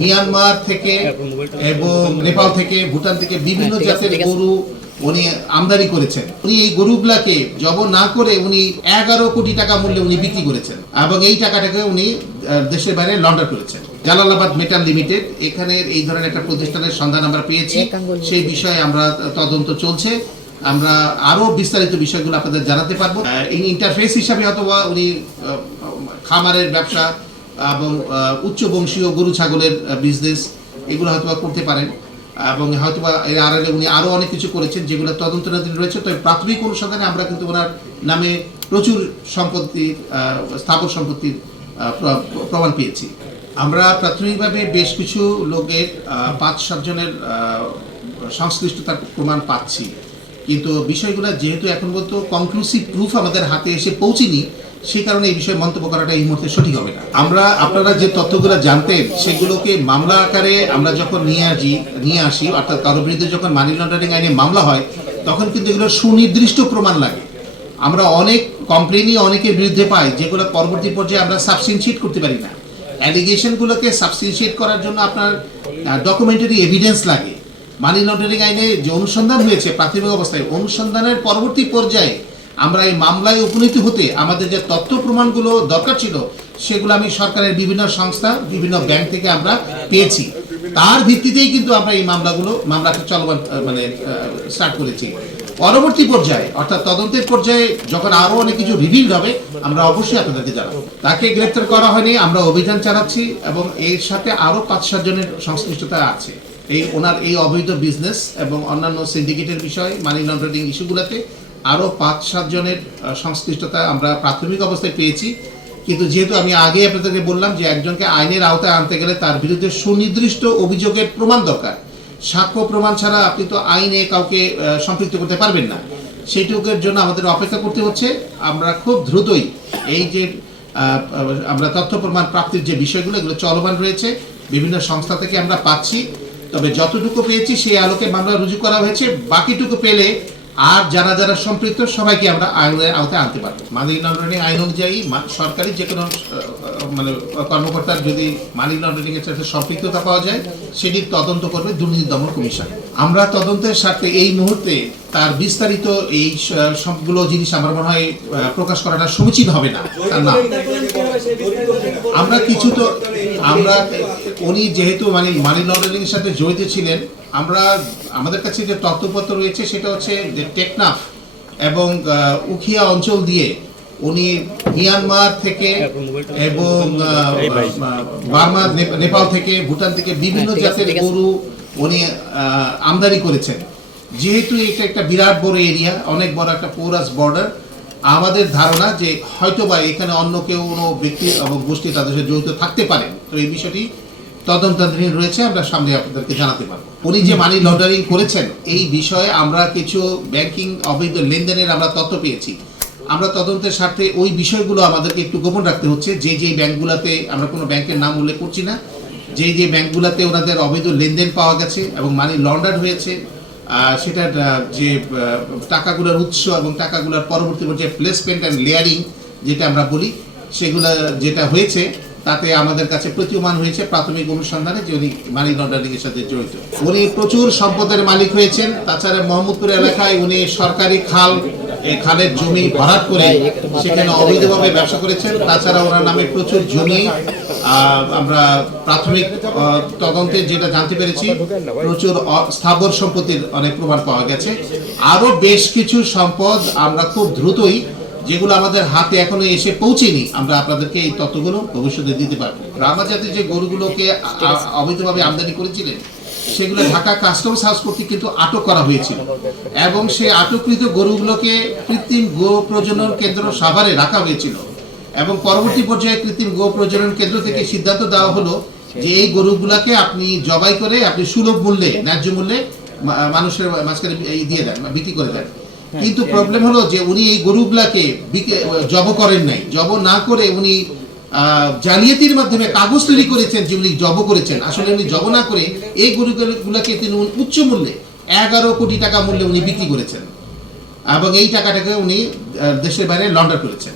Myanmar থেকে এবং নেপাল থেকে ভুটান থেকে বিভিন্ন হ্যাঁ, আছে, জাতের গরু উনি আমদানি করেছেন। উনি এই গরুগুলাকে জব না করে উনি এগারো কোটি টাকা মূল্যে উনি বিক্রি করেছেন এবং এই টাকাটাকে উনি দেশের বাইরে লন্ডার করেছেন। জালালাবাদ মেটাল লিমিটেড এখানে এই ধরনের একটা প্রতিষ্ঠানের সন্ধান আমরা পেয়েছি। সেই বিষয়ে আমরা তদন্ত চলছে। আমরা আরও বিস্তারিত বিষয়গুলো আপনাদের জানাতে পারব। এই ইন্টারফেস হিসাবে অথবা উনি আহ, খামারের ব্যবসা এবং উচ্চ বংশীয় গরু ছাগলের বিজনেস এগুলো হয়তো করতে পারেন। এবং হয়তোবা এর আড়ালে উনি আরও অনেক কিছু করেছেন যেগুলো তদন্তনাধীন রয়েছে। তবে প্রাথমিক অনুসন্ধানে আমরা কিন্তু ওনার নামে প্রচুর সম্পত্তি স্থাবর সম্পত্তির প্রমাণ পেয়েছি। আমরা প্রাথমিকভাবে বেশ কিছু লোকের পাঁচ সাতজনের সংশ্লিষ্টতার প্রমাণ পাচ্ছি। কিন্তু বিষয়গুলো যেহেতু এখন পর্যন্ত কনক্লুসিভ প্রুফ আমাদের হাতে এসে পৌঁছেনি সেই কারণে এই বিষয়ে মন্তব্য করাটা এই মুহূর্তে সঠিক হবে না। আমরা, আপনারা যে তথ্যগুলো জানতেন, সেগুলোকে মামলা আকারে আমরা যখন নিয়ে আসি নিয়ে আসি, অর্থাৎ কারও বিরুদ্ধে যখন মানি লন্ডারিং আইনে মামলা হয়, তখন কিন্তু এগুলো সুনির্দিষ্ট প্রমাণ লাগে। আমরা অনেক কমপ্লেনই অনেকের বিরুদ্ধে পাই, যেগুলো পরবর্তী পর্যায়ে আমরা সাবস্টেনশিয়েট করতে পারি না। অ্যালিগেশনগুলোকে সাবস্টেনশিয়েট করার জন্য আপনার ডকুমেন্টারি এভিডেন্স লাগে। মানি লন্ডারিং আইনে যে অনুসন্ধান হয়েছে প্রাথমিক অবস্থায়, অনুসন্ধানের পরবর্তী পর্যায়ে আমরা এই মামলায় উপনীত হতে আমাদের যে তথ্য প্রমাণগুলো দরকার ছিল, সেগুলো আমি সরকারের বিভিন্ন সংস্থা, বিভিন্ন ব্যাংক থেকে আমরা পেয়েছি। তার ভিত্তিতেই কিন্তু আমরা এই মামলাগুলো, মামলাটা চলমান মানে স্টার্ট করেছি। পরবর্তী পর্যায়ে, অর্থাৎ তদন্তের পর্যায়ে যখন আরও অনেক কিছু রিভিল হবে, আমরা অবশ্যই আপনাদেরকে জানাব। তাকে গ্রেপ্তার করা হয়নি, আমরা অভিযান চালাচ্ছি এবং এর সাথে আরও পাঁচ সাত জনের সংশ্লিষ্টতা আছে। এই, ওনার এই অবৈধ বিজনেস এবং অন্যান্য সিন্ডিকেটের বিষয় মানি লন্ডারিং ইস্যুগুলোতে আরও পাঁচ সাতজনের সংশ্লিষ্টতা আমরা প্রাথমিক অবস্থায় পেয়েছি। কিন্তু যেহেতু আমি আগে আপনাদেরকে বললাম যে একজনকে আইনের আওতায় আনতে গেলে তার বিরুদ্ধে সুনির্দিষ্ট অভিযোগের প্রমাণ দরকার। সাক্ষ্য প্রমাণ ছাড়া আপনি তো আইনে কাউকে সম্পৃক্ত করতে পারবেন না। সেইটুকুর জন্য আমাদের অপেক্ষা করতে হচ্ছে। আমরা খুব দ্রুতই এই যে আমরা তথ্য প্রমাণ প্রাপ্তির যে বিষয়গুলো, এগুলো চলমান রয়েছে। বিভিন্ন সংস্থা থেকে আমরা পাচ্ছি। তবে যতটুকু পেয়েছি, সেই আলোকে মামলা রুজু করা হয়েছে। বাকিটুকু পেলে আর যারা যারা সম্পৃক্ত, সবাইকে আমরা আইনের আওতায় আনতে পারব। মানি লন্ডারিং আইন অনুযায়ী সরকারি যে কোনো মানে কর্মকর্তার যদি মানি লন্ডারিং এর সাথে সম্পৃক্ততা পাওয়া যায় সেটির তদন্ত করবে দুর্নীতি দমন কমিশন। আমরা তদন্তের স্বার্থে এই মুহূর্তে তার বিস্তারিত এই সবগুলো জিনিস আমার মনে হয় প্রকাশ করাটা সমীচীন হবে না। তার না আমরা কিছু তো, আমরা, উনি যেহেতু মানে মানি লন্ডারিং এর সাথে জড়িত ছিলেন আমরা আমাদের কাছে যে তথ্যপত্র রয়েছে সেটা হচ্ছে যে টেকনাফ এবং উখিয়া অঞ্চল দিয়ে উনি মিয়ানমার থেকে এবং বার্মা নেপাল থেকে ভুটান থেকে বিভিন্ন হ্যাঁ, জাতের গরু উনি আমদানি করেছেন। যেহেতু এটা একটা বিরাট বড় এরিয়া অনেক বড় একটা পোরাস বর্ডার আমাদের ধারণা যে হয়তোবা এখানে অন্য কেউ কোনো ব্যক্তি এবং গোষ্ঠী তাদের সাথে জড়িত থাকতে পারে। তো এই বিষয়টি তদন্তাধীন রয়েছে, আমরা সামনে আপনাদেরকে জানাতে পারব। উনি যে মানি লন্ডারিং করেছেন, এই বিষয়ে আমরা কিছু ব্যাংকিং অবৈধ লেনদেনের আমরা তথ্য পেয়েছি। আমরা তদন্তের স্বার্থে ওই বিষয়গুলো আমাদেরকে একটু গোপন রাখতে হচ্ছে। যে যে ব্যাংকগুলোতে আমরা কোনো ব্যাংকের নাম উল্লেখ করছি না, যে যে ব্যাংকগুলোতে ওনাদের অবৈধ লেনদেন পাওয়া গেছে এবং মানি লন্ডার হয়েছে সেটার যে টাকাগুলোর উৎস এবং টাকাগুলোর পরবর্তী পর্যায়ে প্লেসমেন্ট অ্যান্ড লেয়ারিং যেটা আমরা বলি, সেগুলো যেটা হয়েছে তাতে আমাদের কাছে প্রতীয়মান হয়েছে প্রাথমিক অনুসন্ধানে যে উনি মানি লন্ডারিং এর সাথে জড়িত। উনি প্রচুর সম্পদের মালিক হয়েছেন। তাছাড়া মোহাম্মদপুর এলাকায় উনি সরকারি খাল, এই খালের জমি ভরাট করে সেখানে অবৈধভাবে ব্যবসা করেছেন। তাছাড়া ওনার নামে প্রচুর জমি আমরা প্রাথমিক তদন্তে যেটা জানতে পেরেছি, প্রচুর স্থাবর সম্পত্তির অনেক প্রমাণ পাওয়া গেছে। আরও বেশ কিছু সম্পদ আমরা খুব দ্রুতই যেগুলো আমাদের হাতে এখনও এসে পৌঁছেনি আমরা আপনাদেরকে এই তথ্যগুলো ভবিষ্যতে দিতে পারব। রামা জাতির যে গরুগুলোকে অবৈধভাবে আমদানি করেছিলেন সেগুলো ঢাকা কাস্টমস হাউস কর্তৃক কিন্তু আটক করা হয়েছিল। এবং সেই আটককৃত গরুগুলোকে কৃত্রিম গো প্রজনন কেন্দ্র সাভারে রাখা হয়েছিল। এবং পরবর্তী পর্যায়ে কৃত্রিম গো প্রজনন কেন্দ্র থেকে সিদ্ধান্ত দেওয়া হলো যে এই গরুগুলাকে আপনি জবাই করে আপনি সুলভ মূল্যে ন্যায্য মূল্যে মানুষের মাঝখানে এই দিয়ে দেন বা বিক্রি করে দেন। কিন্তু প্রবলেম হলো যে উনি এই গরুগুলাকে জব করেন নাই। জব না করে উনি আহ, জালিয়াতির মাধ্যমে কাগজ তৈরি করেছেন যে উনি জব করেছেন। আসলে উনি জব না করে এই গরুগুলোকে তিনি উচ্চ মূল্যে এগারো কোটি টাকা মূল্যে উনি বিক্রি করেছেন। এবং এই টাকাটাকে উনি দেশের বাইরে লন্ডার করেছেন।